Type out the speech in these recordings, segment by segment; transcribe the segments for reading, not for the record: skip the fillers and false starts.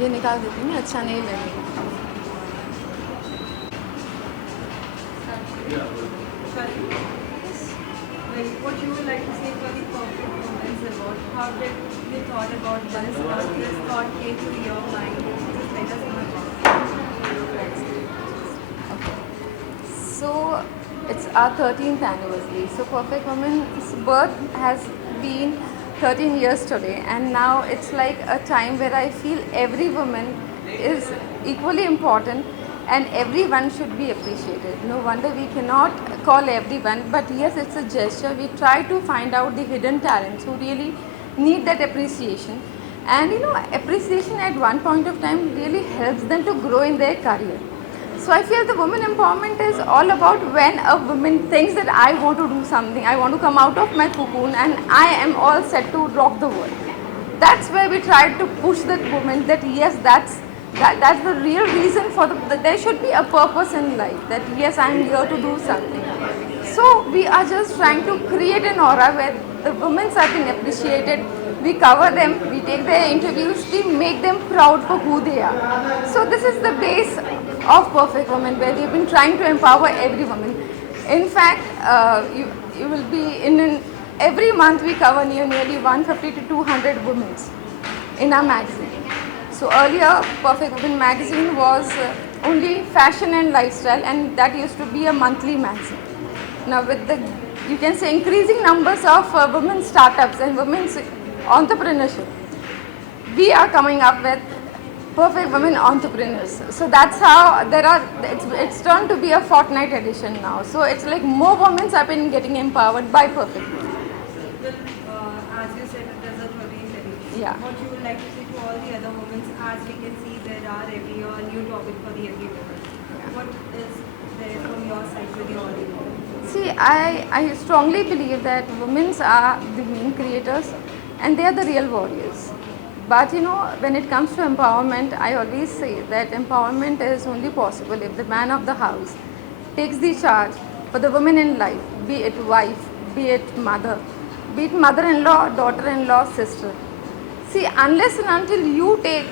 ये निकाल देती हूँ, अच्छा नहीं लगेगा। Like what you would like to say for the Perfect Women's Award? How did you thought about this? How this thought came to your mind? Just let us know about it. So it's our 13th anniversary. So Perfect Woman's birth has been 13 years today, and now it's like a time where I feel every woman is equally important and everyone should be appreciated. No wonder we cannot call everyone, but yes, it's a gesture. We try to find out the hidden talents who really need that appreciation. And appreciation at one point of time really helps them to grow in their career. So I feel the women empowerment is all about when a woman thinks that I want to do something, I want to come out of my cocoon and I am all set to rock the world. That's where we try to push that woman that yes, that's the real reason for that there should be a purpose in life. That yes, I am here to do something. So we are just trying to create an aura where the women are being appreciated. We cover them, we take their interviews, we make them proud for who they are. So this is the base of Perfect Woman, where we've been trying to empower every woman. In fact, you will be in every month we cover nearly 150 to 200 women in our magazine. So earlier, Perfect Woman magazine was only fashion and lifestyle, and that used to be a monthly magazine. Now with the, you can say, increasing numbers of women startups and women's entrepreneurship, we are coming up with Perfect Women Entrepreneurs. So that's how it's turned to be a fortnight edition now. So it's like more women have been getting empowered by Perfect Women. Well, as you said, it is a 13th edition. Yeah. What you would like to say to all the other women, as we can see there are every year a new topic for the every woman. What is there from your side for the audience? See, I strongly believe that women are the main creators and they are the real warriors. But when it comes to empowerment, I always say that empowerment is only possible if the man of the house takes the charge for the women in life, be it wife, be it mother-in-law, daughter-in-law, sister. See, unless and until you take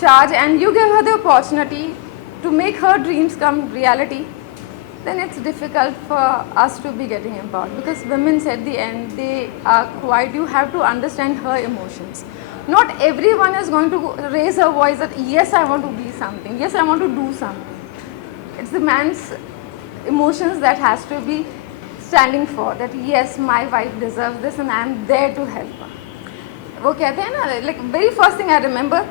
charge and you give her the opportunity to make her dreams come reality, then it's difficult for us to be getting empowered, because women at the end, they are quiet. You have to understand her emotions. Not everyone is going to raise her voice that yes, I want to be something, yes, I want to do something. It's the man's emotions that has to be standing for that yes, my wife deserves this and I am there to help her. वो कहते हैं ना, like very first thing I remember,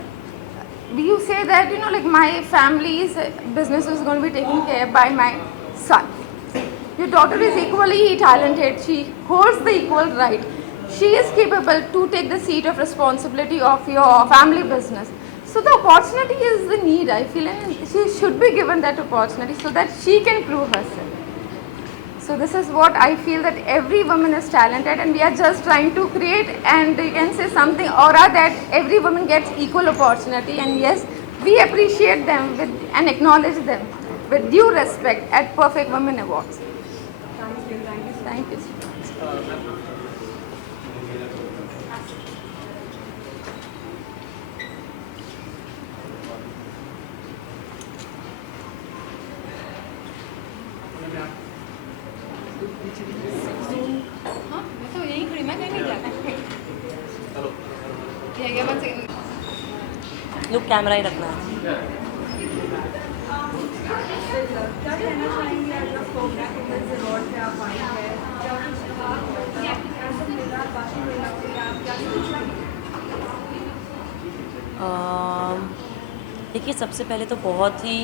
you say that like my family's business is going to be taken care by my son. Your daughter is equally talented, she holds the equal right, she is capable to take the seat of responsibility of your family business. So the opportunity is the need, I feel, and she should be given that opportunity so that she can prove herself. So this is what I feel, that every woman is talented and we are just trying to create, and you can say something aura that every woman gets equal opportunity, and yes, we appreciate them and acknowledge them with due respect at Perfect Women Awards. Thank you. Thank you so much. हाँ, मैं तो यहीं खड़ी, मैं कहीं नहीं जाना। ये बस लुक कैमरा ही रखना है। क्या कहना चाहेंगे आज आप Perfect Women's Award से आप आई हैं? क्या कुछ कैसे मिला, बाकी मिला, आप क्या सोचना? देखिए, सबसे पहले तो बहुत ही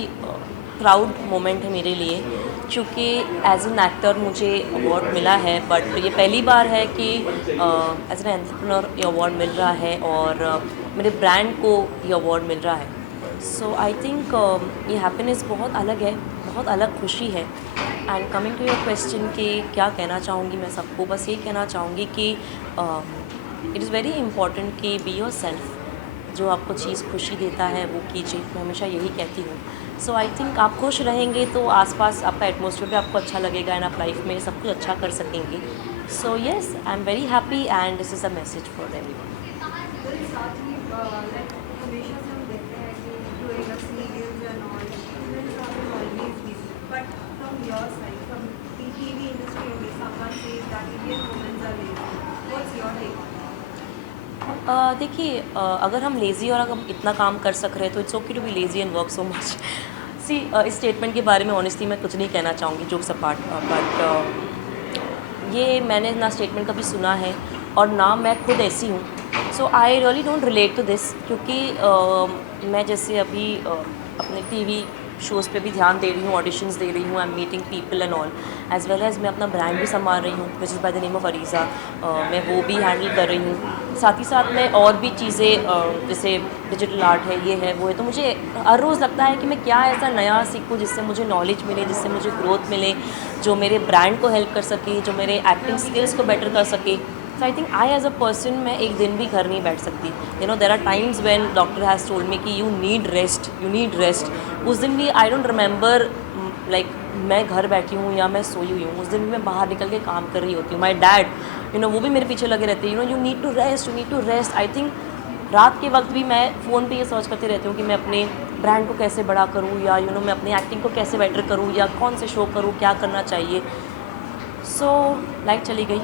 प्राउड मोमेंट है मेरे लिए, क्योंकि एज एन एक्टर मुझे अवार्ड मिला है, बट ये पहली बार है कि एज एन एंटरप्रेन्योर ये अवार्ड मिल रहा है और मेरे ब्रांड को ये अवार्ड मिल रहा है। सो आई थिंक ये हैप्पीनेस बहुत अलग है, बहुत अलग खुशी है। And coming to your question कि क्या कहना चाहूँगी मैं सबको, बस ये कहना चाहूँगी कि इट इज़ वेरी इंपॉर्टेंट कि बी योर सेल्फ। जो आपको चीज़ खुशी देता है वो कीजिए, मैं हमेशा यही कहती हूँ। सो आई थिंक आप खुश रहेंगे तो आसपास आपका एटमोसफियर भी आपको अच्छा लगेगा एंड आप लाइफ में सब कुछ अच्छा कर सकेंगे. So yes, I am very happy and this is a message for everyone. फिर साथ ही लाइक हमेशा से हम देखते हैं कि doing a serials and all womens are always busy, but from your side, from the TV industry only, someone says that Indian women are lazy. What's your take on that? देखिए, अगर हम lazy और अगर हम इतना काम कर सक रहे हैं तो it's okay to be lazy and work so much. See, इस स्टेटमेंट के बारे में ऑनेस्टली मैं कुछ नहीं कहना चाहूँगी, जोक्स अपार्ट, बट ये मैंने ना स्टेटमेंट कभी सुना है और ना मैं खुद ऐसी हूँ. So I really don't relate to this, क्योंकि मैं जैसे अभी अपने टीवी शोज़ पे भी ध्यान दे रही हूँ, ऑडिशंस दे रही हूँ, I am meeting people and all, as well as मैं अपना ब्रांड भी संभाल रही हूँ which is by the name of Areeza. मैं वो भी हैंडल कर रही हूँ. साथ ही साथ मैं और भी चीज़ें जैसे डिजिटल आर्ट है, ये है, वो है, तो मुझे हर रोज़ लगता है कि मैं क्या ऐसा नया सीखूँ जिससे मुझे नॉलेज मिले, जिससे मुझे ग्रोथ मिले, जो मेरे ब्रांड को हेल्प कर सके, जो मेरे एक्टिंग स्किल्स को बेटर कर सके. So I think I as a person मैं एक दिन भी घर नहीं बैठ सकती. You know, there are times when doctor has told me कि यू नीड रेस्ट. उस दिन भी आई डोंट रिमेंबर लाइक मैं घर बैठी हूँ या मैं सोई हुई हूँ. उस दिन भी मैं बाहर निकल के काम कर रही होती हूँ. माई डैड, यू नो, वो भी मेरे पीछे लगे रहते हैं, you know, you need to rest. I think रात के वक्त भी मैं फ़ोन पे ये सर्च करती रहती हूँ कि मैं अपने ब्रांड को कैसे बड़ा करूँ, या यू नो मैं अपनी एक्टिंग को कैसे बेटर करूँ, या कौन से शो करूँ, क्या करना चाहिए. सो लाइट चली गई,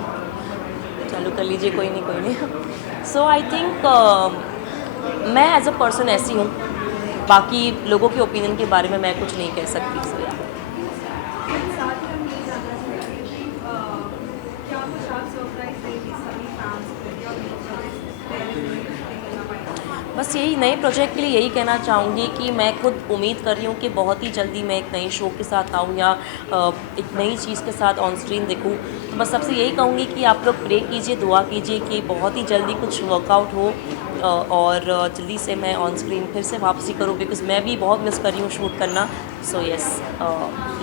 चालू कर लीजिए, कोई नहीं. सो आई थिंक मैं एज अ पर्सन ऐसी हूँ, बाकी लोगों के ओपिनियन के बारे में मैं कुछ नहीं कह सकती. सो या फिर साथ ही हम ये जानना चाहेंगे कि क्या कुछ आप सरप्राइज देंगे सभी फैंस को या बस यही नए प्रोजेक्ट के लिए यही कहना चाहूँगी कि मैं खुद उम्मीद कर रही हूँ कि बहुत ही जल्दी मैं एक नए शो के साथ आऊँ या एक नई चीज़ के साथ ऑन स्क्रीन दिखूँ. तो बस सबसे यही कहूँगी कि आप लोग प्रे कीजिए, दुआ कीजिए कि बहुत ही जल्दी कुछ वर्कआउट हो और जल्दी से मैं ऑन स्क्रीन फिर से वापसी करूँ, बिकॉज़ मैं भी बहुत मिस कर रही हूँ शूट करना. So yes,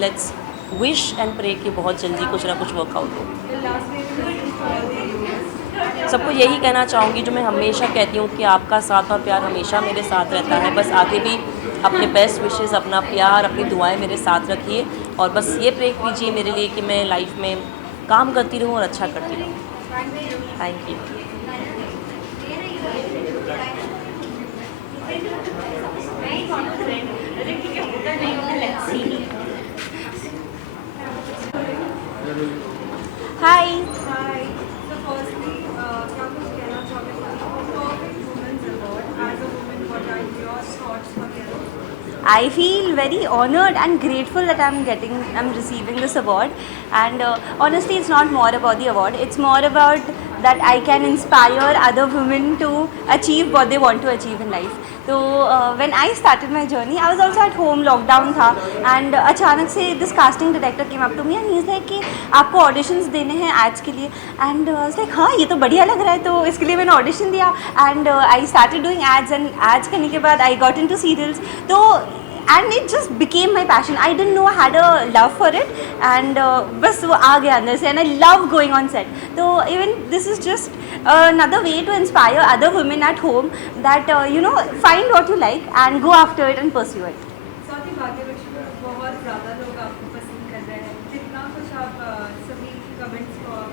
let's wish and pray कि बहुत जल्दी कुछ ना कुछ वर्कआउट हो. सबको यही कहना चाहूँगी जो मैं हमेशा कहती हूँ कि आपका साथ और प्यार हमेशा मेरे साथ रहता है. बस आगे भी अपने बेस्ट विशेज़, अपना प्यार, अपनी दुआएं मेरे साथ रखिए और बस ये प्रे कीजिए मेरे लिए कि मैं लाइफ में काम करती रहूँ और अच्छा करती रहूँ. Thank you. Hi. Hi. So firstly, क्या कुछ कहना चाहोगे Perfect Women's Award? As a woman, what are your thoughts for them? I feel very honored and grateful that I'm receiving this award. And honestly, it's not more about the award. It's more about that I can inspire other women to achieve what they want to achieve in life. So when I started my journey, I was also at home, lockdown था, and अचानक से this casting director came up to me and he's like कि आपको auditions देने हैं ads के लिए. And I was like हाँ ये तो बढ़िया लग रहा है, तो इसके लिए मैंने audition दिया and I started doing ads, and ads करने के बाद I got into serials. तो and it just became my passion. I didn't know I had a love for it, and बस वो आ गया अंदर से, and I love going on set. So even this is just another way to inspire other women at home that you know, find what you like and go after it and pursue it. साथ ही भाग्यलक्ष्मी में बहुत ज़्यादा लोग आपको पसंद कर रहे हैं. कितना कुछ आप सभी कमेंट्स को आप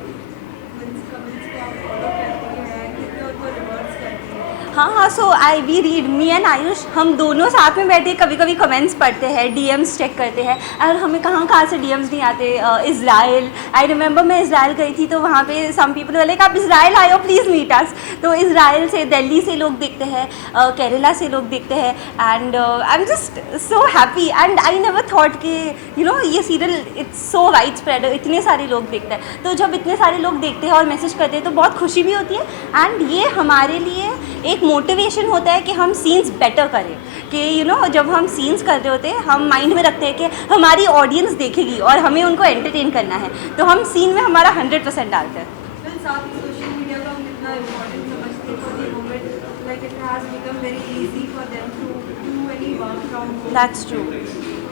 फॉलो करती हैं, कितने उनको रिवर्स करती हैं? हाँ, so we read, me and Ayush, हम दोनों साथ में बैठे कभी कभी कमेंट्स पढ़ते हैं, डीएम्स चेक करते हैं, और हमें कहाँ से डीएम्स नहीं आते. इज़राइल, आई रिमेंबर मैं इज़राइल गई थी तो वहाँ पे सम पीपल वाले आप इज़राइल आए हो, प्लीज़ मीट अस. तो इज़राइल से, दिल्ली से लोग देखते हैं, केरला से लोग देखते हैं, and I am just so happy. And I never thought कि यू नो ये serial it's so wide spread, इतने सारे लोग देखते हैं. तो जब इतने सारे लोग देखते हैं और मैसेज करते हैं तो बहुत खुशी भी होती है, एंड ये हमारे लिए एक मोटिवेशन होता है कि हम सीन्स बेटर करें. कि यू नो जब हम सीन्स कर रहे होते हैं, हम माइंड में रखते हैं कि हमारी ऑडियंस देखेगी और हमें उनको एंटरटेन करना है, तो हम सीन में हमारा 100% डालते हैं. फिर साथ ही सोशल मीडिया को हम कितना इम्पोर्टेंट समझते हैं for the moment, like it has become very easy for them to do any work from home. That's true.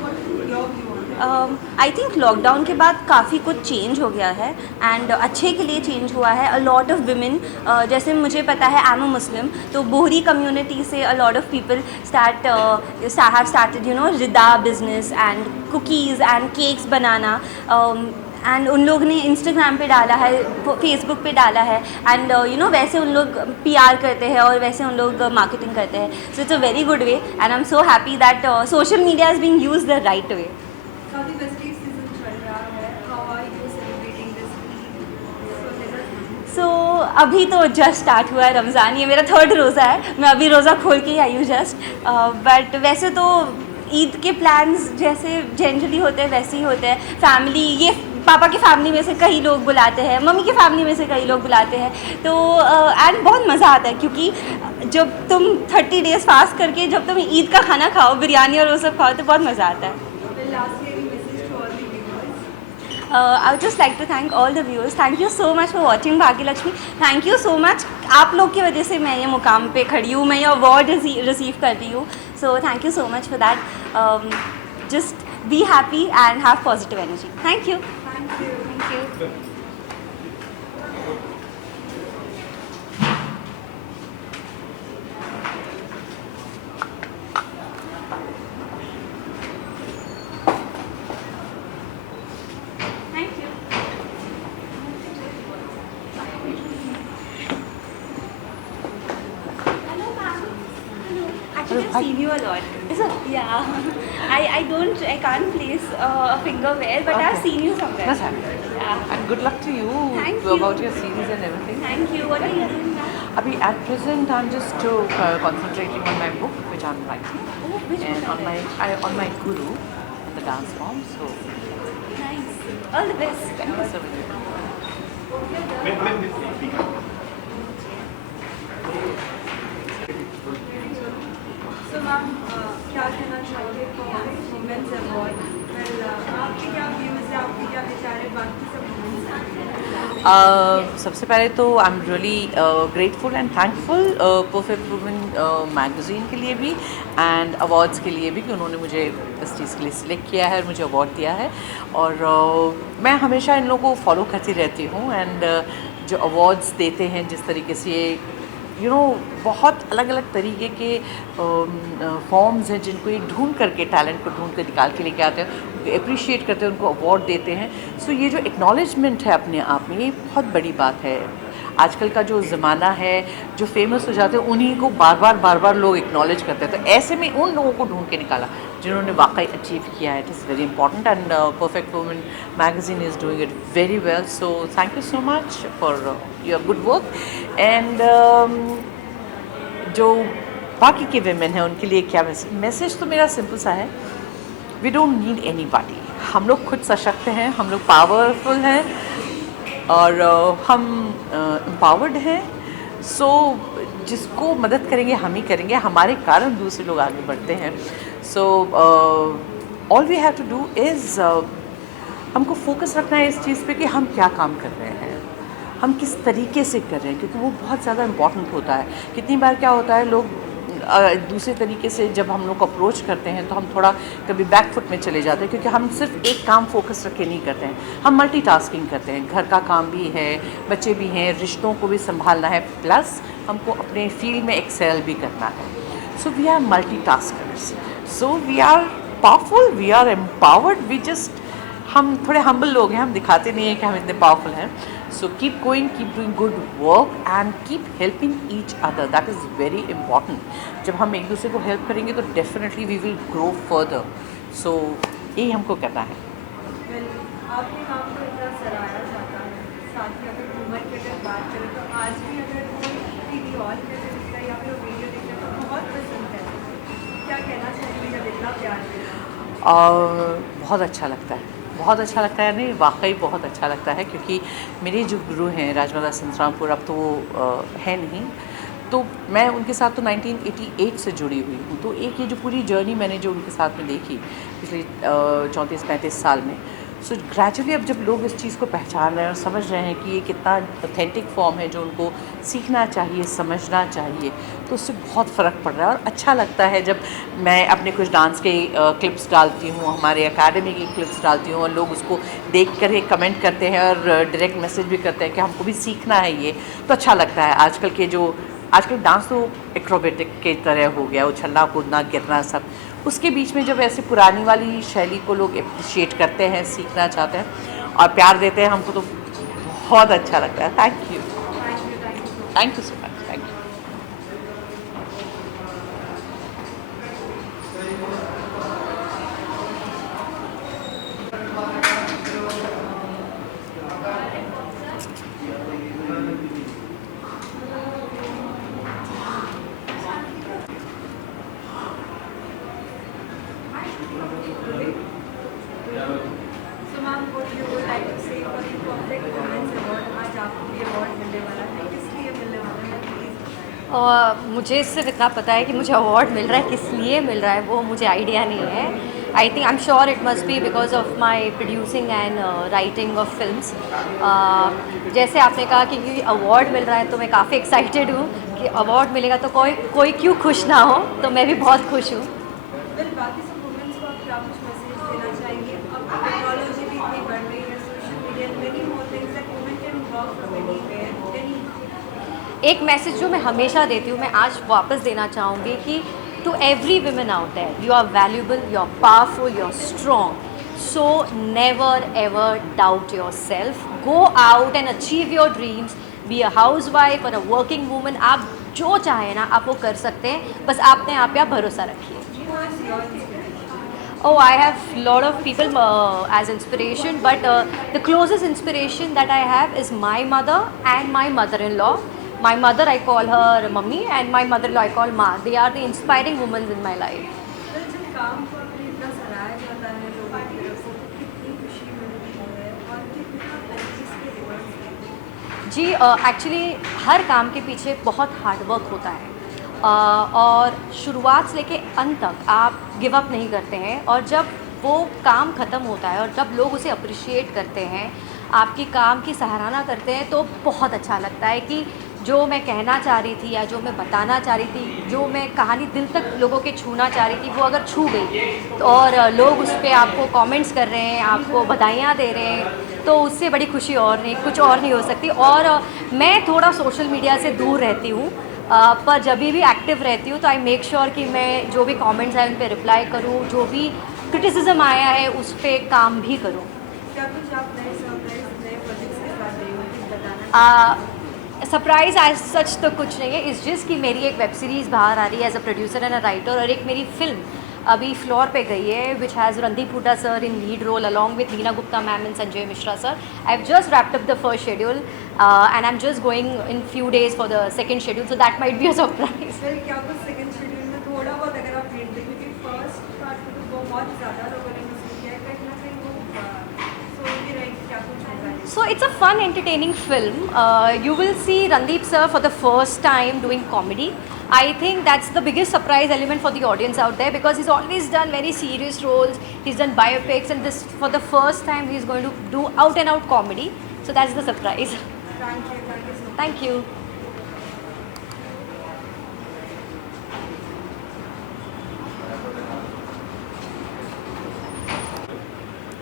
What your view on I think lockdown के बाद काफ़ी कुछ चेंज हो गया है एंड अच्छे के लिए चेंज हुआ है. अ लॉट ऑफ विमेन, जैसे मुझे पता है आई एम अ मुस्लिम, तो बोहरी कम्युनिटी से a lot of people have started you know rida business and cookies and cakes बनाना. एंड उन लोग ने इंस्टाग्राम पे डाला है, फेसबुक पे डाला है एंड यू नो वैसे उन लोग PR करते हैं और वैसे उन लोग मार्केटिंग करते हैं. So it's a very good way and I am so happy that social media is being used the right way. Saudi festive season चल रहा है. How are you celebrating this Eid? So let us सो अभी तो just start हुआ है रमज़ान, ये मेरा 3rd रोज़ा है. मैं अभी रोज़ा खोल के ही आई हूँ जस्ट. बट वैसे तो ईद के प्लान्स जैसे जनरली होते हैं वैसे ही होते हैं. फैमिली, ये पापा की फैमिली में से कई लोग बुलाते हैं, मम्मी की फैमिली में से कई लोग बुलाते हैं. तो एंड बहुत मज़ा आता है क्योंकि जब तुम 30 डेज़ फास्ट करके जब तुम ईद का खाना खाओ, बिरयानी और वो सब खाओ, तो बहुत मज़ा आता है. Well, lastly, any message to all the viewers? I would just like to thank all the viewers. Thank you so much for watching Bhagyalakshmi. Thank you so much. आप लोग की वजह से मैं ये मुकाम पे खड़ी हूँ, मैं ये अवार्ड रिसीव कर रही हूँ. So thank you so much for that. Just be happy and have positive energy. Thank you. Thank you. Thank you. Thank you. Hello, ma'am. Hello. Actually, I've seen you a lot. Is it? Yeah. I can't place a finger where, but I've Okay. seen you somewhere. That's right. Yeah. And good luck to you Thank you. about your series and everything. Thank you. What are you doing now? Abhi, at present, I'm just concentrating on my book, which I'm writing, Oh, which and book on are on my guru, the dance form. So, Nice. All the best. thank you so much. So ma'am, क्या कहना चाहोगे for Women's Award? Well, आपके क्या views है, आपके क्या विचार है बाकी सब women's? सबसे पहले तो आई am really grateful and thankful perfect women magazine के लिए भी एंड अवार्ड्स के लिए भी कि उन्होंने मुझे इस चीज़ के लिए सिलेक्ट किया है और मुझे अवार्ड दिया है. और मैं हमेशा इन लोगों को फॉलो करती रहती हूँ एंड जो अवार्ड्स देते हैं जिस तरीके से यू नो बहुत अलग अलग तरीके के फॉर्म्स हैं जिनको ये ढूंढ करके टैलेंट को ढूंढ कर निकाल के लेके आते हैं, उनको अप्रिशिएट करते हैं, उनको अवार्ड देते हैं. सो ये जो एक्नॉलेजमेंट है अपने आप में, ये बहुत बड़ी बात है. आजकल का जो ज़माना है, जो फेमस हो जाते हैं उन्हीं को बार बार लोग एक्नॉलेज करते हैं. तो ऐसे में उन लोगों को ढूंढ के निकाला जिन्होंने वाकई अचीव किया है. It is very important and perfect women magazine is doing it very well. So thank you so much for your good work. And जो बाकी के वेमेन हैं उनके लिए क्या मैसेज तो मेरा सिंपल सा है. We don't need anybody. हम लोग खुद सशक्त हैं, हम लोग पावरफुल हैं और हम एम्पावर्ड हैं. सो जिसको मदद करेंगे हम ही करेंगे, हमारे कारण दूसरे लोग आगे बढ़ते हैं. So all we have to do is हमको फोकस रखना है इस चीज़ पे कि हम क्या काम कर रहे हैं, हम किस तरीके से कर रहे हैं, क्योंकि वो बहुत ज़्यादा इम्पॉर्टेंट होता है. कितनी बार क्या होता है, लोग दूसरे तरीके से जब हम लोग अप्रोच करते हैं तो हम थोड़ा कभी बैक फुट में चले जाते हैं क्योंकि हम सिर्फ एक काम फोकस रख के नहीं करते हैं. हम मल्टीटास्किंग करते हैं. घर का काम भी है, बच्चे भी हैं, रिश्तों को भी संभालना है, प्लस हमको अपने फील्ड में एक्सेल भी करना है. So we are multitaskers. So we are powerful, we are empowered. We just हम थोड़े हम्बल लोग हैं, हम दिखाते नहीं हैं कि हम इतने पावरफुल हैं. So keep going, keep doing good work and keep helping each other. That is very important. जब हम एक दूसरे को हेल्प करेंगे तो definitely we will grow further. So यही हमको करना है. Well, आपके काम को इतना सराहा जाता है. साथ ही अगर वुमेन की अगर बात करें तो आज भी अगर कोई टीवी ऑन करके देखता है या फिर वीडियो देखता है तो बहुत पसंद है. क्या कहना चाहेंगे जब इतना प्यार मिलता है? बहुत अच्छा लगता है, बहुत अच्छा लगता है. नहीं, वाकई बहुत अच्छा लगता है क्योंकि मेरे जो गुरु हैं राजमाता संतरामपुर, अब तो वो है नहीं, तो मैं उनके साथ तो 1988 से जुड़ी हुई हूँ. तो एक ये जो पूरी जर्नी मैंने जो उनके साथ में देखी पिछले 34-35 साल में, सो ग्रेजुअली अब जब लोग इस चीज़ को पहचान रहे हैं और समझ रहे हैं कि ये कितना ऑथेंटिक फॉर्म है जो उनको सीखना चाहिए, समझना चाहिए, तो उससे बहुत फ़र्क पड़ रहा है। और अच्छा लगता है जब मैं अपने कुछ डांस के क्लिप्स डालती हूँ, हमारे एकेडमी की क्लिप्स डालती हूँ और लोग उसको देख कर कमेंट करते हैं और डायरेक्ट मैसेज भी करते हैं कि हमको भी सीखना है ये, तो अच्छा लगता है। आजकल डांस तो एक्रोबेटिक के तरह हो गया, उछलना कूदना गिरना सब, उसके बीच में जब ऐसे पुरानी वाली शैली को लोग अप्रिशिएट करते हैं, सीखना चाहते हैं और प्यार देते हैं हमको, तो बहुत अच्छा लगता है। Thank you so much, thank you. So ma'am, what you would like to say for the Perfect Women's Award? आज आपको ये अवार्ड मिलने वाला है, किस लिए मिलने वाला है प्लीज? और मुझे सिर्फ इतना पता है कि मुझे अवार्ड मिल रहा है, किस लिए मिल रहा है वो मुझे आइडिया नहीं है। आई think I am sure it must be because of my producing and writing of films. जैसे आपने कहा कि अवार्ड मिल रहा है तो मैं काफ़ी एक्साइटेड हूँ कि अवार्ड मिलेगा, तो कोई क्यों खुश ना हो, तो मैं भी बहुत खुश हूँ। वेल, बाकी सब वुमेन्स को आप क्या कुछ मैसेज देना चाहेंगे? अब टेक्नोलॉजी भी इतनी बढ़ रही है, social media, many more things that women can work from anywhere, any. एक मैसेज जो मैं हमेशा देती हूँ, मैं आज वापस देना चाहूँगी कि to every women out there, you are valuable, you are powerful, you are strong, so never ever doubt your self, go out and achieve your dreams, be a housewife और अ वर्किंग वूमन, आप जो चाहें ना आप वो कर सकते हैं, बस आपने आप पे आप भरोसा रखिए। Who is your inspiration? Oh, I have lot of people as inspiration, but the closest inspiration that I have is my mother and my mother-in-law. My mother, I call her mummy, and my mother-in-law, I call ma. They are the inspiring women in my life. Well, जब काम को अपने इतना सराहा जाता है लोगों की तरफ से, तो कितनी खुशी मिलती है और कितना प्रेस्टीज के रिवॉर्ड्स मिलते हैं? जी एक्चुअली हर काम के पीछे बहुत हार्ड वर्क होता है, और शुरुआत से लेके अंत तक आप गिव अप नहीं करते हैं, और जब वो काम ख़त्म होता है और जब लोग उसे अप्रिशिएट करते हैं, आपकी काम की सराहना करते हैं, तो बहुत अच्छा लगता है कि जो मैं कहना चाह रही थी या जो मैं बताना चाह रही थी, जो मैं कहानी दिल तक लोगों के छूना चाह रही थी, वो अगर छू गई तो और लोग उस पर आपको कमेंट्स कर रहे हैं, आपको बधाइयाँ दे रहे हैं, तो उससे बड़ी खुशी और नहीं, कुछ और नहीं हो सकती। और मैं थोड़ा सोशल मीडिया से दूर रहती हूँ, पर जब भी एक्टिव रहती हूँ तो आई मेक श्योर कि मैं जो भी कमेंट्स हैं उन पर रिप्लाई करूँ, जो भी क्रिटिसिज्म आया है उस पर काम भी करूँ। क्या कुछ आप नए सरप्राइज, नए प्रोजेक्ट्स के साथ रही हो, कुछ बताना? सरप्राइज़ एज सच तो कुछ नहीं है, इस जिस कि मेरी एक वेब सीरीज़ बाहर आ रही है as a producer and a writer, और एक मेरी फिल्म अभी फ्लोर पे गई है which has Randeep Hooda sir in lead role along with Neena Gupta ma'am and Sanjay Mishra sir. I have just wrapped up the first schedule and I am just going in few days for the second schedule, so that might be a surprise. Well, क्या कुछ second schedule में थोड़ा बहुत अगर आप hint दें, क्योंकि first part में तो बहुत ज़्यादा लोगों ने मिस किया है, कहीं ना कहीं वो सोच भी रहे कि क्या कुछ होगा। So it's a fun, entertaining film. You will see Randeep sir for the first time doing comedy. I think that's the biggest surprise element for the audience out there, because he's always done very serious roles. He's done biopics, and this for the first time he's going to do out and out comedy. So that's the surprise. Thank you so much. Thank you.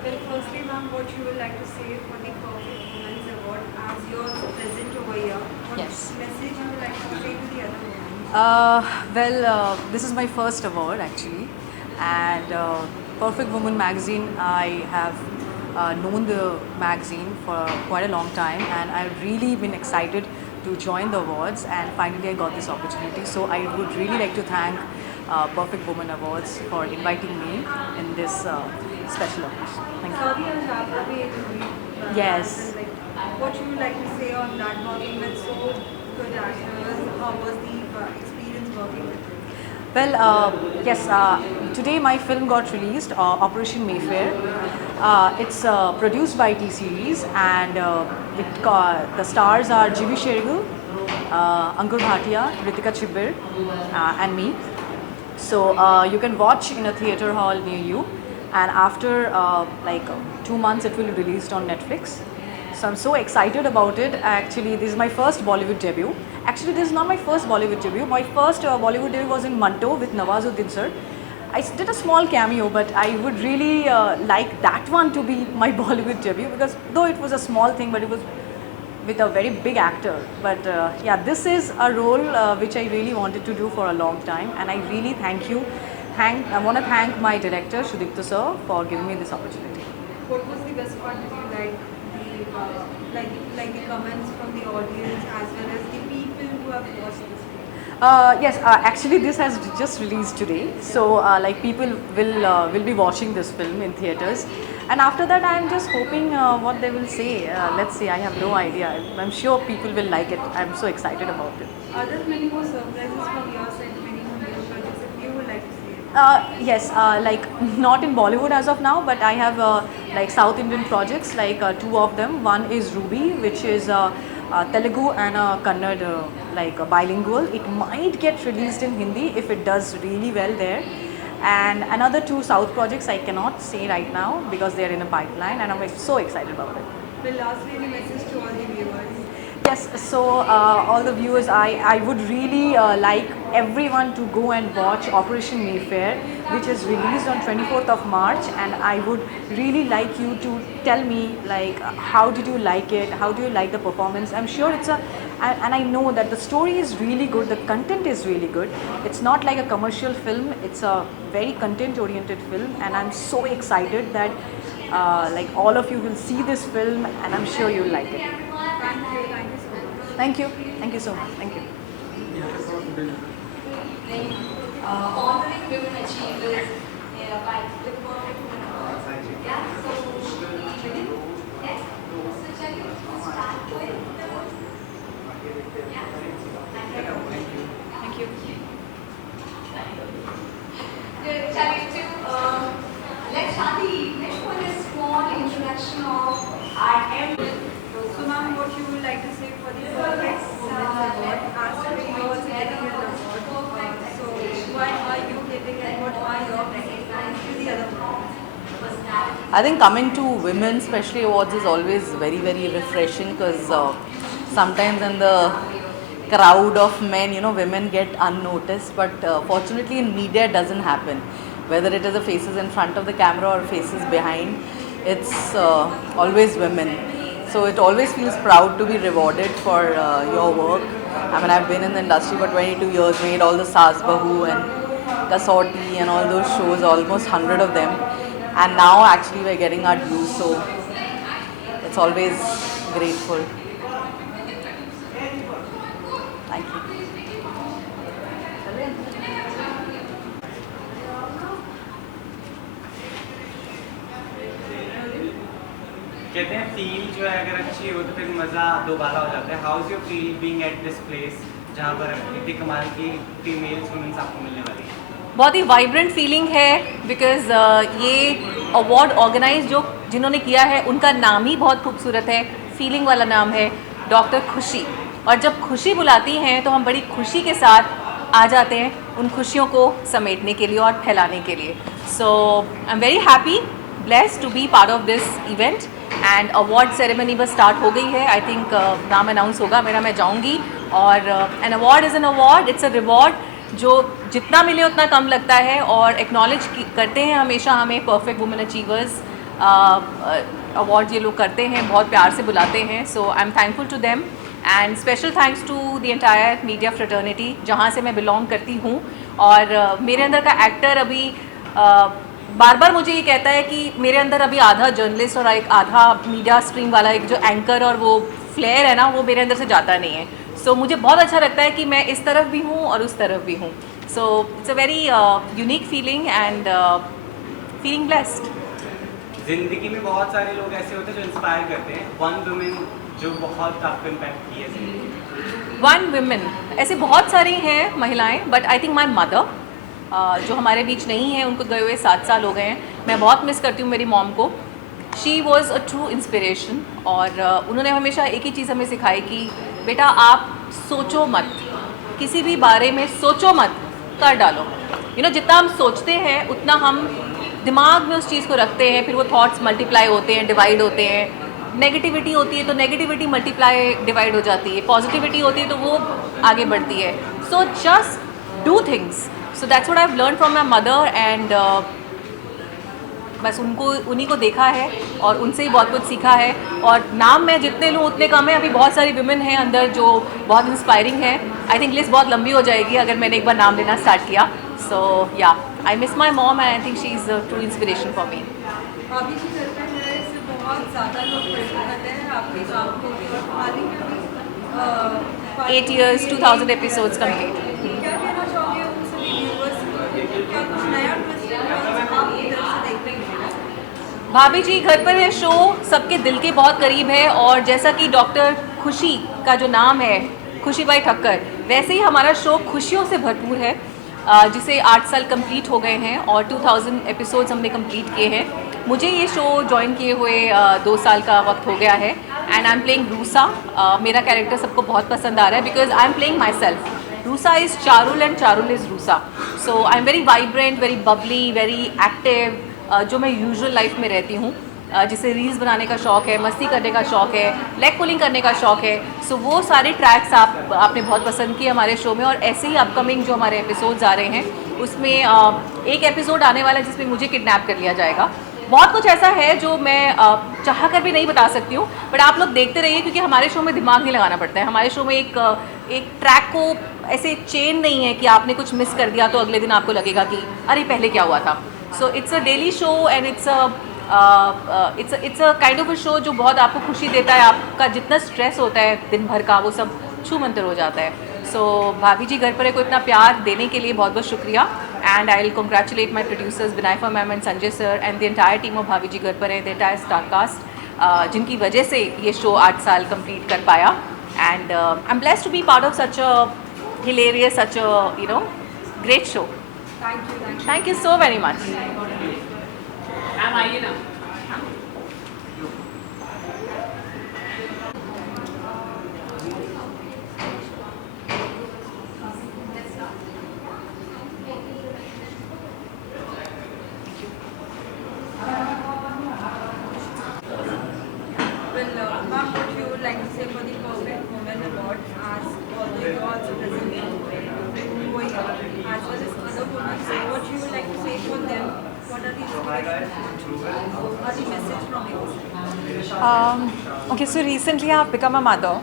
Well, firstly, ma'am, what you would like to say for the Perfect Women's Award as you're present over here? What Yes. message you would like to say to the other women? This is my first award actually, and Perfect Woman magazine, I have known the magazine for quite a long time, and I've really been excited to join the awards, and finally I got this opportunity. So I would really like to thank Perfect Woman Awards for inviting me in this special occasion. Thank you. Sorry, I'll have to be in Yes. like, what you would like to say on that, working with so good actors? How was the experience working with them? Well, yes, today my film got released, Operation Mayfair. It's produced by T-Series, and the stars are Jibi Shergill, Ankur Bhatia, Ritika Chibbir, and me. So you can watch in a theatre hall near you, and after like 2 months it will be released on Netflix. So I'm so excited about it. Actually, this is my first Bollywood debut. Actually, this is not my first Bollywood debut. My first Bollywood debut was in Manto with Nawazuddin sir. I did a small cameo, but I would really like that one to be my Bollywood debut, because though it was a small thing, but it was with a very big actor. But yeah, this is a role which I really wanted to do for a long time, and I really thank you. I want to thank my director Sudipta sir for giving me this opportunity. What was the best part that you liked? Like the comments from the audience as well as the people who have watched this film? Yes, actually this has just released today, so like people will be watching this film in theaters, and after that I'm just hoping what they will say. Let's see, I have no idea. I'm sure people will like it. I'm so excited about it. Are there many more surprises from your side, many more new projects if you would like to see it? Yes, like not in Bollywood as of now, but I have like South Indian projects, like two of them. One is Ruby, which is Telugu and Kannada, like bilingual. It might get released in Hindi if it does really well there. And another two South projects I cannot say right now because they are in a pipeline, and I'm so excited about it. Well, lastly, any message to all the viewers? Yes, so all the viewers, I would really like everyone to go and watch Operation Mayfair, which is released on 24th of March, and I would really like you to tell me, like, how did you like it, how do you like the performance. I'm sure it's and I know that the story is really good, the content is really good. It's not like a commercial film, it's a very content oriented film, and I'm so excited that like all of you will see this film, and I'm sure you'll like it. Thank you so much. Thank you so much. Thank you. Honoring women achievers by the perfect women. Yeah, so begin. Yes. So shall you start with the yeah. Thank you. Shall we let's start the evening with a small introduction of our emblem. So, ma'am, what you would like to say for the Perfect Women's Award? As you also getting an award, so why are you getting and what are your messages to the other women? I think coming to women specialty awards is always very, very refreshing, because sometimes in the crowd of men, women get unnoticed, but fortunately in media it doesn't happen. Whether it is the faces in front of the camera or faces behind, it's always women. So it always feels proud to be rewarded for your work. I mean, I've been in the industry for 22 years, made all the Saas Bahu and Kasauti and all those shows, almost 100 of them. And now actually we're getting our dues, so it's always grateful. Thank you. कहते हैं feel जो है अगर अच्छी हो तो फिर मज़ा दोबारा हो जाता है. How is your feel being at this place जहाँ पर इतनी कमाल की फीमेल्स वुमेन्स आपको मिलने वाली है? बहुत ही वाइब्रेंट फीलिंग है, बिकॉज़ ये अवार्ड ऑर्गेनाइज जिन्होंने किया है उनका नाम ही बहुत खूबसूरत है, फीलिंग वाला नाम है, डॉक्टर खुशी. और जब खुशी बुलाती हैं तो हम बड़ी खुशी के साथ आ जाते हैं उन खुशियों को समेटने के लिए और फैलाने के लिए. So I am very happy, blessed to be part of this event. And award ceremony बस स्टार्ट हो गई है. आई थिंक नाम अनाउंस होगा मेरा, मैं जाऊंगी. और an award is an award, it's a reward जो जितना मिले उतना कम लगता है. और एक्नॉलेज करते हैं हमेशा हमें परफेक्ट वुमेन अचीवर्स अवार्ड ये लोग करते हैं, बहुत प्यार से बुलाते हैं. So I am thankful to them and special thanks to the entire media fraternity जहाँ से मैं बिलोंग करती हूँ. और मेरे अंदर का एक्टर अभी बार बार मुझे ये कहता है कि मेरे अंदर अभी आधा जर्नलिस्ट और एक आधा मीडिया स्ट्रीम वाला एक जो एंकर और वो फ्लेयर है ना, वो मेरे अंदर से जाता नहीं है. सो मुझे बहुत अच्छा लगता है कि मैं इस तरफ भी हूँ और उस तरफ भी हूँ. So it's a very unique feeling and feeling blessed. जिंदगी में बहुत सारे लोग ऐसे होते हैं जो इंस्पायर करते हैं. वन वुमेन जो बहुत आपको इम्पैक्ट की है? वन वुमेन ऐसे बहुत सारी हैं महिलाएं, but I think my mother जो हमारे बीच नहीं है, उनको गए हुए 7 साल हो गए हैं. मैं बहुत मिस करती हूँ मेरी मॉम को. She was a true inspiration. और उन्होंने हमेशा एक ही चीज़ हमें सिखाई कि बेटा आप सोचो मत, किसी भी बारे में सोचो मत, कर डालो. जितना हम सोचते हैं उतना हम दिमाग में उस चीज़ को रखते हैं, फिर वो थॉट्स मल्टीप्लाई होते हैं, डिवाइड होते हैं। नेगेटिविटी होती है तो नेगेटिविटी मल्टीप्लाई डिवाइड हो जाती है, पॉजिटिविटी होती है तो वो आगे बढ़ती है। So just do things. So that's what I have learn from my mother and बस उन्हीं को देखा है और उनसे ही बहुत कुछ सीखा है। और नाम मैं जितने लूँ उतने कम है। अभी बहुत सारी विमेन हैं अंदर जो बहुत इंस्पायरिंग है। आई थिंक लिस्ट बहुत लंबी हो जाएगी अगर मैंने एक बार नाम लेना स्टार्ट किया। सो या I miss my mom and I think she is true inspiration for me. अभी भी घर पे है, इससे बहुत ज़्यादा लोग पसंद करते हैं आपके काम को भी, और हाल ही में भी 8 years 2000 एपिसोड्स कंप्लीट। क्या कहना चाहोगे उन सभी व्यूअर्स को? क्या कुछ नया ट्विस्ट आपकी तरफ से देखने को मिला? भाभी जी घर पर है शो सबके दिल के बहुत करीब है, और जैसा कि डॉक्टर खुशी का जो नाम है खुशी बाई ठक्कर, वैसे ही हमारा शो खुशियों से भरपूर है, जिसे 8 साल कंप्लीट हो गए हैं और 2000 एपिसोड्स हमने कंप्लीट किए हैं। मुझे ये शो ज्वाइन किए हुए 2 साल का वक्त हो गया है and I am playing RUSA. मेरा कैरेक्टर सबको बहुत पसंद आ रहा है because I am playing my self. RUSA is Charul and Charul is RUSA. So I am very vibrant, very Babli, very active, जो मैं यूजुअल लाइफ में रहती हूँ, जिसे रील्स बनाने का शौक़ है, मस्ती करने का शौक़ है, लेग पुलिंग करने का शौक़ है। सो वो सारे ट्रैक्स आपने बहुत पसंद किए हमारे शो में। और ऐसे ही अपकमिंग जो हमारे एपिसोड्स आ रहे हैं उसमें एक एपिसोड आने वाला है जिसमें मुझे किडनैप कर लिया जाएगा। बहुत कुछ ऐसा है जो मैं चाह कर भी नहीं बता सकती हूँ, बट आप लोग देखते रहिए क्योंकि हमारे शो में दिमाग नहीं लगाना पड़ता है। हमारे शो में एक ट्रैक को ऐसे चेन नहीं है कि आपने कुछ मिस कर दिया तो अगले दिन आपको लगेगा कि अरे पहले क्या हुआ था। So it's a daily show and it's a kind of a show जो बहुत आपको खुशी देता है। आपका जितना स्ट्रेस होता है दिन भर का वो सब छू मंतर हो जाता है। सो भाभी जी घर पर है को इतना प्यार देने के लिए बहुत बहुत शुक्रिया। And I will congratulate my producers Binaifer ma'am and Sanjay sir and the entire team of Bhabhi ji घर पर है, द एंटायर स्टार कास्ट, जिनकी वजह से ये शो 8 साल कंप्लीट कर पाया। And I am blessed to be part of such a hilarious, such a great show. Thank you so very much. Ma'am, what you would like to say for the Perfect Woman Award, as although you are also presenting going up, as well as other women, so what you would like to say for them? What are the inspirations or the message from you? Okay, so recently I have become a mother,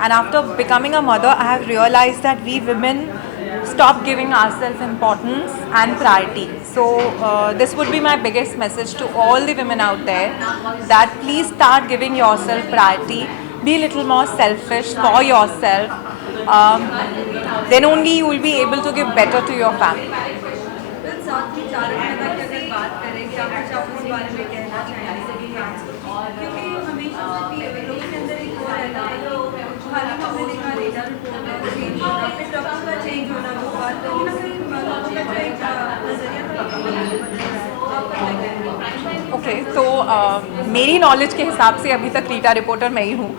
and after becoming a mother, I have realized that we women stop giving ourselves importance and priority. So this would be my biggest message to all the women out there, that please start giving yourself priority. Be a little more selfish for yourself. Then only you will be able to give better to your family. साथ ही चारों नेता की अगर बात करें, क्या कुछ आप उस बारे में कहना चाहेंगे क्योंकि हमेशा से लोगों के अंदर एक वो रहता है कि हाल ही में हमने देखा रेडा रिपोर्ट का चेंज होना, फिर डॉक्टर का चेंज होना, वो बात कहीं ना कहीं लोगों का जो एक नजरिया था आपका क्या कहना है? ओके, तो मेरी नॉलेज के हिसाब से अभी तक रीटा रिपोर्टर मैं ही हूँ।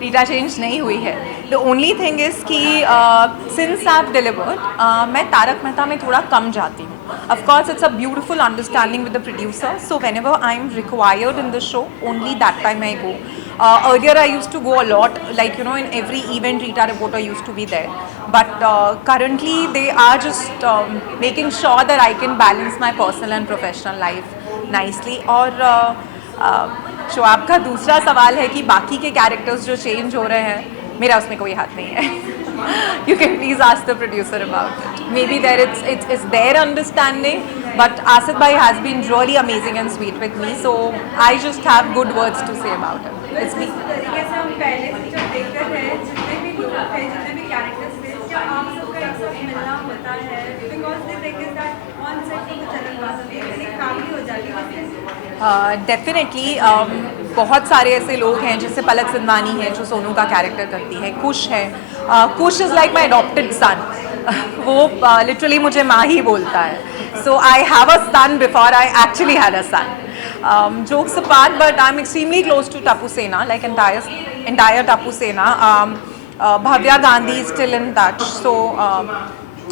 रीटा चेंज नहीं हुई है। द ओनली थिंग इज़ कि सिंस आई हैव डिलीवर्ड मैं तारक मेहता में थोड़ा कम जाती हूँ। Of course, it's a beautiful understanding with the producer. So whenever I'm required in the show, only that time I go. Earlier I used to go a lot, like in every event Rita Reporter used to be there. But currently they are just making sure that I can balance my personal and professional life nicely. और जो आपका दूसरा सवाल है कि बाकी के characters जो चेंज हो रहे हैं, मेरा उसमें कोई हाथ नहीं है। You can please ask the producer about it. Maybe there it's their understanding, but Asid bhai has been really amazing and sweet with me, so I just have good words to say about it. It's me. तरीके से हम पहले से जब देखते थे, जितने भी लोग थे, जितने भी कैरेक्टर्स थे, क्या आप सबका एक साथ मिलना होता है? Because the thing is that on set तो चलन बात होती है, एक फैमिली हो जाती है। डेफिनेटली बहुत सारे ऐसे लोग हैं, जैसे पलक सिंधवानी है जो सोनू का कैरेक्टर करती है, कुश है। Kush is like my adopted son. वो लिटरली मुझे माँ ही बोलता है। So I have a son before I actually had a son. Jokes apart, but I'm extremely close to Tapu Sena, like entire Tapu Sena. Bhavya Gandhi is still in touch. So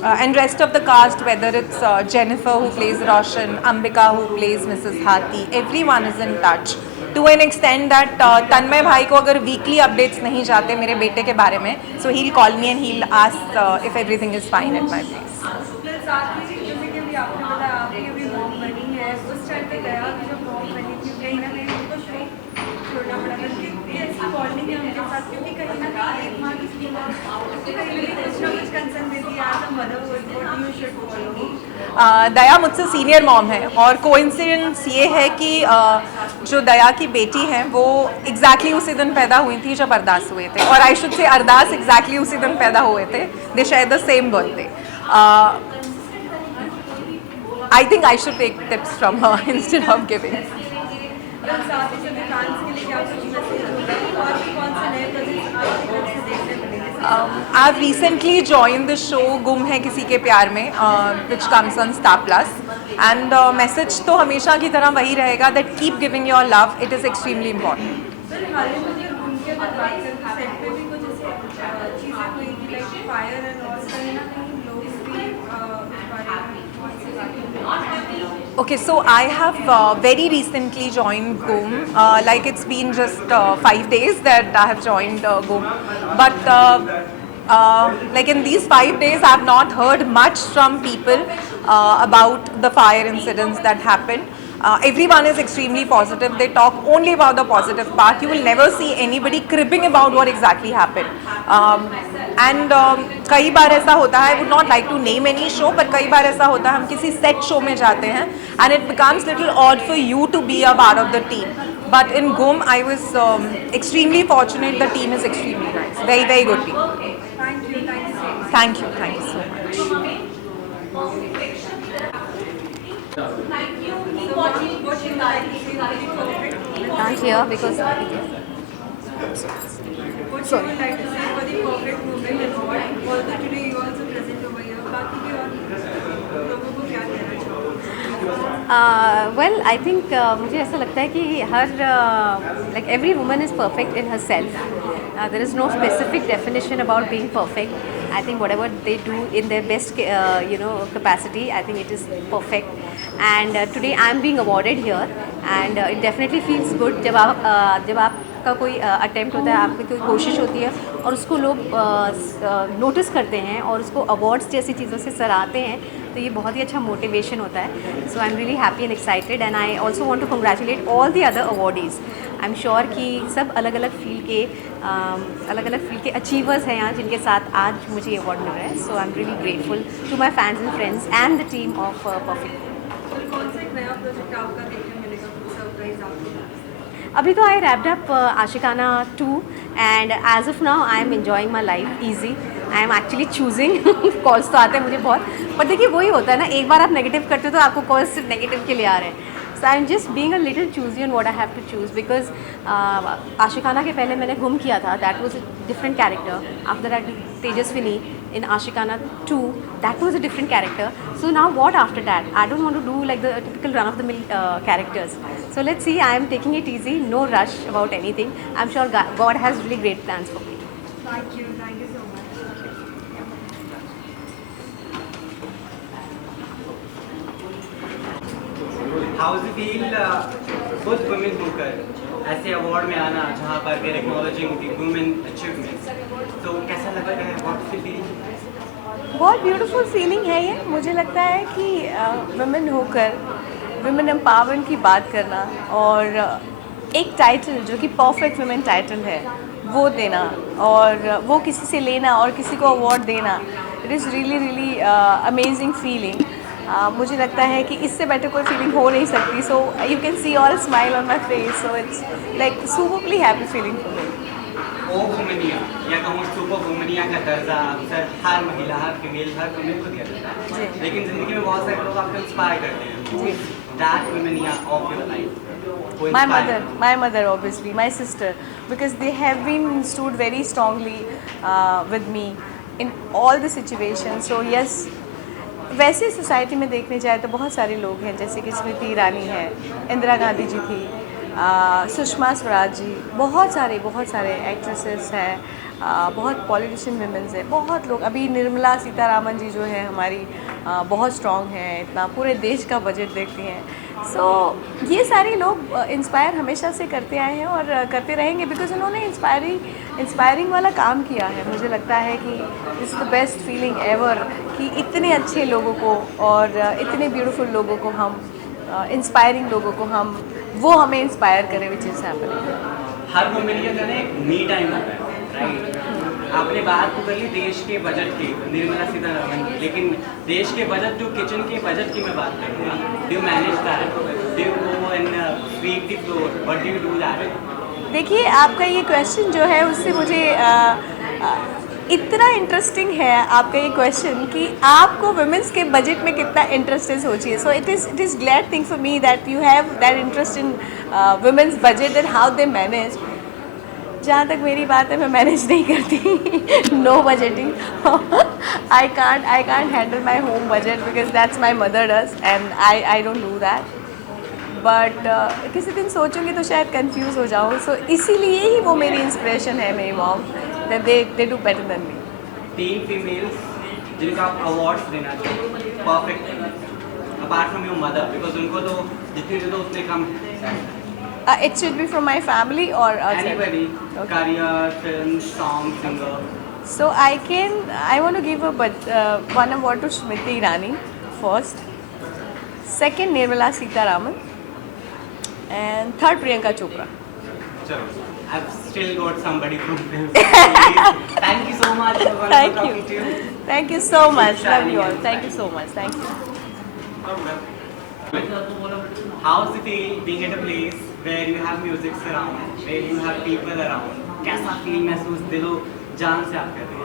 and rest of the cast, whether it's Jennifer who plays Roshan, Ambika who plays Mrs. Hathi, everyone is in touch to an extent that तन्मय भाई को अगर weekly updates नहीं जाते मेरे बेटे के बारे में, so he'll call me and he'll ask if everything is fine at my place. फिर साथ में जैसे कि अभी आपने बताया आपकी अभी मॉम बनी है, उस टाइम पे गया कि जब मॉम बनी थी कहीं ना कहीं उनको शो छोड़ना पड़ा था क्योंकि ऐसी बॉन्डिंग है उनके साथ क्योंकि कहीं ना कहीं एक माँ किसी माँ कहीं ना कहीं कुछ ना कुछ कंसर्न देती है as a mother what you should follow. Daya मुझसे सीनियर मॉम है और कोइंसिडेंस ये है कि जो दया की बेटी है वो एग्जैक्टली उसी दिन पैदा हुई थी जब अरदास हुए थे, और I should say Ardas exactly उसी दिन पैदा हुए थे. They share the same birthday. I think I should take tips from her instead of giving. I've recently joined the show गुम है किसी के प्यार में, which comes on Star Plus, and message तो हमेशा की तरह वही रहेगा that keep giving your love, it is extremely important. Okay, so I have very recently joined GUM. Like it's been just 5 days that I have joined GUM. But like in these 5 days, I have not heard much from people about the fire incidents that happened. Everyone is extremely positive. They talk only about the positive part. You will never see anybody cribbing about what exactly happened. And कई बार ऐसा होता है, I would not like to name any show, पर कई बार ऐसा होता है हम किसी set show में जाते हैं and it becomes little odd for you to be a part of the team. But in GUM, I was extremely fortunate. The team is extremely nice. Very, very good team. Thank you so much. Thank you so much. Can't hear because What you would like to say for the perfect movement award? Although today you also present over here, बाकी के और लोगों को क्या कहना चाहोगे? Well, I think मुझे ऐसा लगता है कि हर like every woman is perfect in herself. There is no specific definition about being perfect. I think whatever they do in their best capacity, I think it is perfect. And today I am being awarded here, and it definitely feels good जब आपका कोई attempt होता है, आपकी कोई कोशिश होती है और उसको लोग नोटिस करते हैं और उसको अवार्ड्स जैसी चीज़ों से सराहते हैं, तो ये बहुत ही अच्छा मोटिवेशन होता है. So I am really happy and excited and I also want to congratulate all the other awardees. I am sure कि सब अलग अलग फील्ड के अचीवर्स हैं यहाँ जिनके साथ आज मुझे ये अवार्ड मिल रहा है. So I am really grateful to my fans and friends and the team of perfect. कौन सा एक नया प्रोजेक्ट आपका देखने मिलेगा, कुछ सरप्राइज आपको? अभी तो I wrapped up Aashiqana 2 and as of now I am enjoying my life easy. I am actually choosing. Calls तो आते हैं मुझे बहुत, पर देखिए वही होता है ना, एक बार आप नेगेटिव करते हो तो आपको कॉल्स सिर्फ नेगेटिव के लिए आ रहे हैं. So I am just being a little choosy on what I have to choose, because Aashiqana के पहले मैंने गुम किया था, that was a different character. After that Tejaswini in Ashikana 2, that was a different character. So now what after that? I don't want to do like the typical run-of-the-mill characters. So let's see, I am taking it easy, no rush about anything. I'm sure God has really great plans for me. Thank you so much. How does it feel both women होकर ऐसे award में आना जहाँ पर we are acknowledging the women achievements? तो कैसा लग रहा है? What feel? बहुत ब्यूटीफुल फीलिंग है ये. मुझे लगता है कि वुमेन होकर वुमेन एम्पावरमेंट की बात करना और एक टाइटल जो कि परफेक्ट वुमेन टाइटल है वो देना और वो किसी से लेना और किसी को अवार्ड देना, it is really amazing feeling. मुझे लगता है कि इससे बेटर कोई फीलिंग हो नहीं सकती. So you can see all smile on my face. So it's like superly happy feeling for me. Womaniya या कहूँ सुपर वुमनिया का दर्जा अक्सर हर महिला, हर फीमेल, हर वुमेन को दिया जाता है, लेकिन ज़िंदगी में बहुत सारे लोग आपको इंस्पायर करते हैं. That Womaniya of your life. My mother obviously, my sister, because they have been stood very strongly with me in all the situations. So yes, वैसे सोसाइटी में देखने जाए तो बहुत सारे लोग हैं, जैसे कि स्मृति ईरानी है, इंदिरा गांधी जी थी, सुषमा स्वराज जी, बहुत सारे एक्ट्रेसेस हैं, बहुत पॉलिटिशियन वुमेन्स है, बहुत लोग, अभी निर्मला सीतारामन जी जो है हमारी बहुत स्ट्रॉन्ग हैं, इतना पूरे देश का बजट देखती हैं। सो ये सारे लोग इंस्पायर हमेशा से करते आए हैं और करते रहेंगे, बिकॉज उन्होंने इंस्पायरिंग वाला काम किया है। मुझे लगता है कि this is the best feeling ever कि इतने अच्छे लोगों को और इतने ब्यूटीफुल लोगों को हम इंस्पायरिंग लोगों को वो हमें इंस्पायर करें, which is happening. Her women का कहना एक मी टाइम होता है, राइट? आपने बात तो कर ली देश के बजट की, निर्मला सीतारमण की, लेकिन देश के बजट, जो किचन के बजट की मैं बात करूँगा, do you manage that? Do you go and sweep the floor? What do you do that? देखिए, आपका ये क्वेश्चन जो है उससे मुझे इतना इंटरेस्टिंग है आपका ये क्वेश्चन कि आपको वुमेन्स के बजट में कितना इंटरेस्ट हो चाहिए। So it is glad thing for me that you have that interest in women's budget and how they manage. जहाँ तक मेरी बात है, मैं मैनेज नहीं करती, no budgeting. I can't handle my home budget because that's my mother does and I don't do that. But किसी दिन सोचूंगी तो शायद कंफ्यूज हो जाऊँ। सो इसीलिए ही वो मेरी इंस्पिरेशन है, मेरी mom, that they do better than me. 3 females जिनको आप अवार्ड्स देना चाहिए, perfect, apart from your mother, because उनको तो जितने दे दो उतने कम है। It should be from my family or anybody, okay. Career, film, song, singer. So I want to give one award to Smriti Irani first, second Nirmala Seetharaman, and third Priyanka Chopra. Chalo, I've still got somebody from film. Thank you so much for talking to you. Thank you so much. Love you all. Thank you so much. Thank you. How's it being at a place where you have music around, where you have people around? कैसा feel महसूस दिलो जान से आप कहते हैं?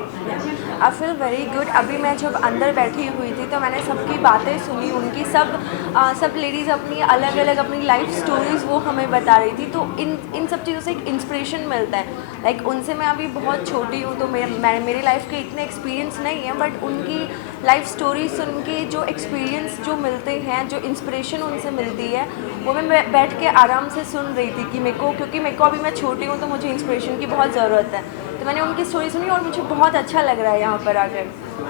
I feel very good. अभी मैं जब अंदर बैठी हुई थी तो मैंने सबकी बातें सुनी, उनकी सब लेडीज़ अपनी अलग अलग अपनी लाइफ स्टोरीज़ वो हमें बता रही थी। तो इन सब चीज़ों से एक इंस्पिरेशन मिलता है। लाइक उनसे मैं अभी बहुत छोटी हूँ तो मेरी लाइफ के इतने एक्सपीरियंस नहीं है, बट उनकी लाइफ स्टोरी सुन के जो एक्सपीरियंस जो मिलते हैं, जो इंस्पिरेशन उनसे मिलती है, वो मैं बैठ के आराम से सुन रही थी कि क्योंकि मेरे को अभी मैं छोटी हूँ तो मुझे इंस्पिरेशन की बहुत ज़रूरत है। तो मैंने उनकी स्टोरी सुनी और मुझे बहुत अच्छा लग रहा है यहाँ पर आकर।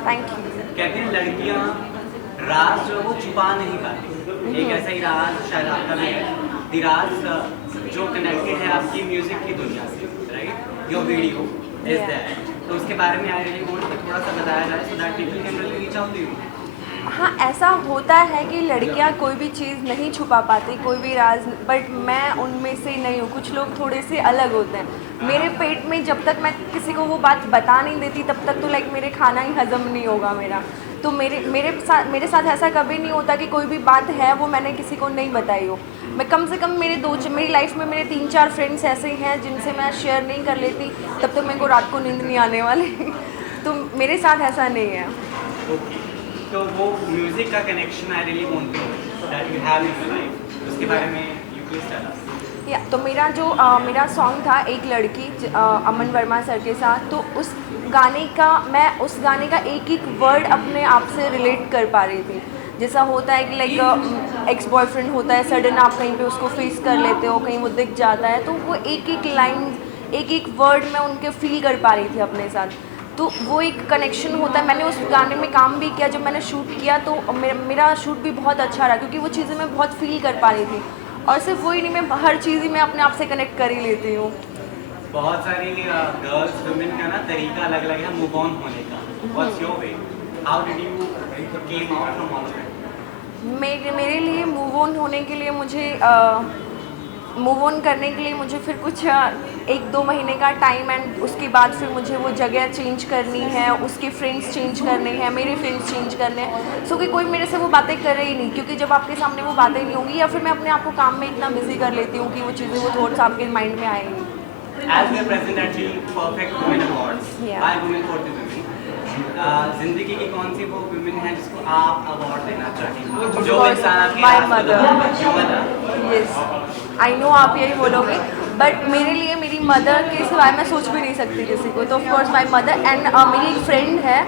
Thank you. कहते हैं लड़कियाँ राज जो वो छुपा नहीं पाती, एक ऐसा ही राज शायद आपका भी है, द राज जो कनेक्टेड है आपकी म्यूजिक की दुनिया से, right? Your video is that. तो उसके बारे में आई रियली वांट कि थोड़ा सा बताया जाए so that people can really reach out to you. हाँ, ऐसा होता है कि लड़कियाँ कोई भी चीज़ नहीं छुपा पाती, कोई भी राज, बट मैं उनमें से नहीं हूँ। कुछ लोग थोड़े से अलग होते हैं। मेरे पेट में जब तक मैं किसी को वो बात बता नहीं देती तब तक तो लाइक मेरे खाना ही हजम नहीं होगा मेरा। तो मेरे साथ ऐसा कभी नहीं होता कि कोई भी बात है वो मैंने किसी को नहीं बताई हो। मैं कम से कम मेरी लाइफ में मेरे 3-4 फ्रेंड्स ऐसे हैं जिनसे मैं शेयर नहीं कर लेती, तब तक मेरे को रात को नींद नहीं आने वाली। तो मेरे साथ ऐसा नहीं है। तो वो म्यूजिक का connection I really want to know that you have in your life, उसके बारे में यू प्लीज टेल अस। या तो मेरा सॉन्ग था एक लड़की अमन वर्मा सर के साथ। तो उस गाने का एक वर्ड अपने आप से रिलेट कर पा रही थी। जैसा होता है कि लाइक एक्स बॉयफ्रेंड होता है, सडन आप कहीं पे उसको फेस कर लेते हो, कहीं वो दिख जाता है, तो वो एक लाइन, एक वर्ड मैं उनके फील कर पा रही थी अपने साथ। तो वो एक कनेक्शन होता है। मैंने उस गाने में काम भी किया, जब मैंने शूट किया तो मेरा शूट भी बहुत अच्छा रहा, क्योंकि वो चीज़ें मैं बहुत फील कर पा रही थी। और सिर्फ वही नहीं, मैं हर चीज़ ही मैं अपने आप से कनेक्ट कर ही लेती हूँ। बहुत सारी गर्ल्स वुमेन का ना तरीका अलग अलग है मूव ऑन होने का। What's your way? How did you came out from all that? मेरे लिए मूव ऑन होने के लिए मूव ऑन करने के लिए मुझे फिर कुछ 1-2 महीने का टाइम, एंड उसके बाद फिर मुझे वो जगह चेंज करनी है, उसके फ्रेंड्स चेंज करने हैं, मेरे फ्रेंड्स चेंज करने हैं। सो कि कोई मेरे से वो बातें करे ही नहीं, क्योंकि जब आपके सामने वो बातें नहीं होंगी, या फिर मैं अपने आप को काम में इतना बिजी कर लेती हूँ कि वो चीज़ें, वो थॉट्स आपके माइंड में आएंगी। As we are present at the Perfect Women Awards, by Women for the Women, जिंदगी की कौन सी वो women है जिसको आप अवार्ड देना चाहेंगे? जो इंसान आपकी My mother. Yes, I know आप यही बोलोगे, बट मेरे लिए मेरी मेरी मदर के सिवाय मैं सोच भी नहीं सकती किसी को, तो of course my mother and मेरी एक फ्रेंड है,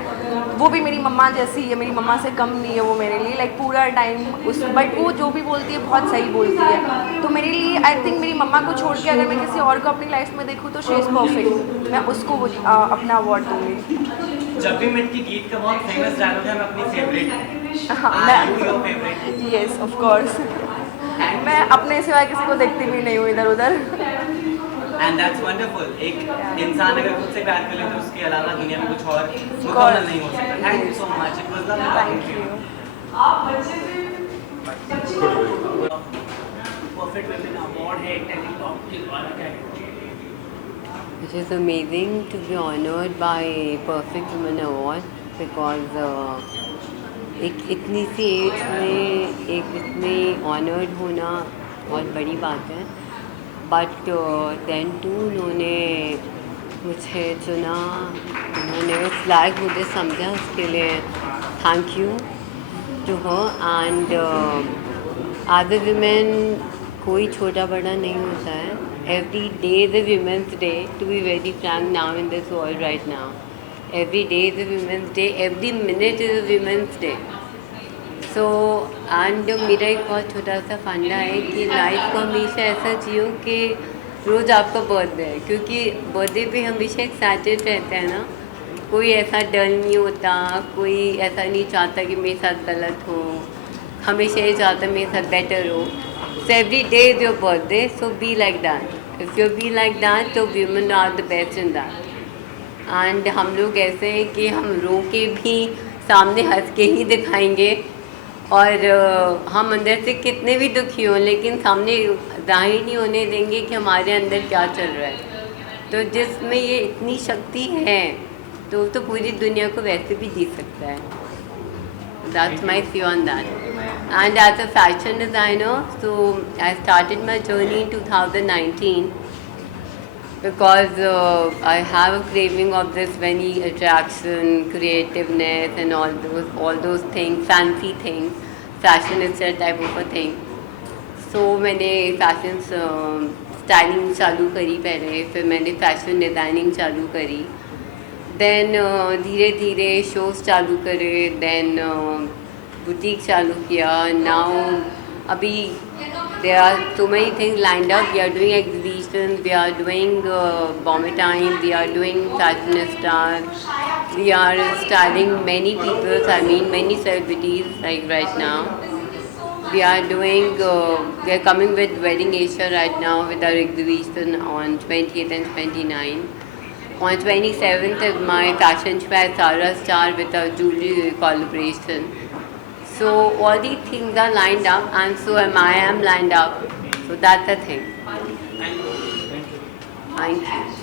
वो भी मेरी मम्मा जैसी है, मेरी मम्मा से कम नहीं है वो मेरे लिए, लाइक पूरा टाइम उस, बट वो जो भी बोलती है बहुत सही बोलती है। तो मेरे लिए आई थिंक मेरी मम्मा को छोड़ के अगर मैं किसी और को अपनी लाइफ में देखूँ तो शी इज़ परफेक्ट, मैं उसको अपना अवार्ड दूँगी। जब भी मिट की गीत का बहुत फेमस डायलॉग है, मैं अपनी फेवरेट, हाँ, यस ऑफ कोर्स, मैं अपने सिवाय किसी को देखती भी नहीं हूँ इधर उधर। And that's wonderful. एक इंसान अगर खुद से प्यार कर ले तो उसके अलावा दुनिया में कुछ और मुकम्मल नहीं हो सकता। Thank you so much, it was lovely talking to you. Perfect women award है टेलीटॉक के द्वारा क्या है? It is amazing to be honored by Perfect Women Award because एक इतनी सी एज में एक इतने ऑनर्ड होना बहुत बड़ी बात है, बट देन टू उन्होंने मुझे चुना, उन्होंने वो फ्लैग मुझे समझा, उसके लिए thank you to her. And as a women कोई छोटा बड़ा नहीं होता है, every day is a women's day, to be very frank now in this world right now, every day is a women's day, every minute is a women's day. So and मेरा एक बहुत छोटा सा फंडा है कि लाइफ को हमेशा ऐसा जियो कि रोज़ आपका बर्थडे है, क्योंकि बर्थडे पे हमेशा एक्साइटेड रहते हैं ना, कोई ऐसा डर नहीं होता, कोई ऐसा नहीं चाहता कि मेरे साथ गलत हो, हमेशा ये चाहता है मेरे साथ बेटर हो। So every day is your birthday, so be like that. If you be like that, तो women are the best in that. And हम लोग ऐसे हैं कि हम रो के भी सामने हंस के ही दिखाएंगे, और हम अंदर से कितने भी दुखी हों लेकिन सामने जाहिर नहीं होने देंगे कि हमारे अंदर क्या चल रहा है। तो जिसमें ये इतनी शक्ति है तो पूरी दुनिया को वैसे भी जी सकता है। That's my view on that. And as a fashion designer, so I started my journey in 2019 because I have a craving of this very attraction, creativeness and all those things, fancy things, fashion is that type of a thing. So मैंने fashion styling चालू करी पहले, फिर मैंने fashion designing चालू करी, then धीरे धीरे shows चालू करे, then boutique चालू किया। Now अभी there are so many things lined up. We are doing exhibitions, we are doing Bombay Time, we are doing Fashionistas, we are styling many people, I mean many celebrities like right now. We are doing, we are coming with Wedding Asia right now with our exhibition on 28th and 29th. On 27th is my fashion show at Sarah Star with our jewelry collaboration. So all these things are lined up, and so I am lined up. So that's the thing. Thank you.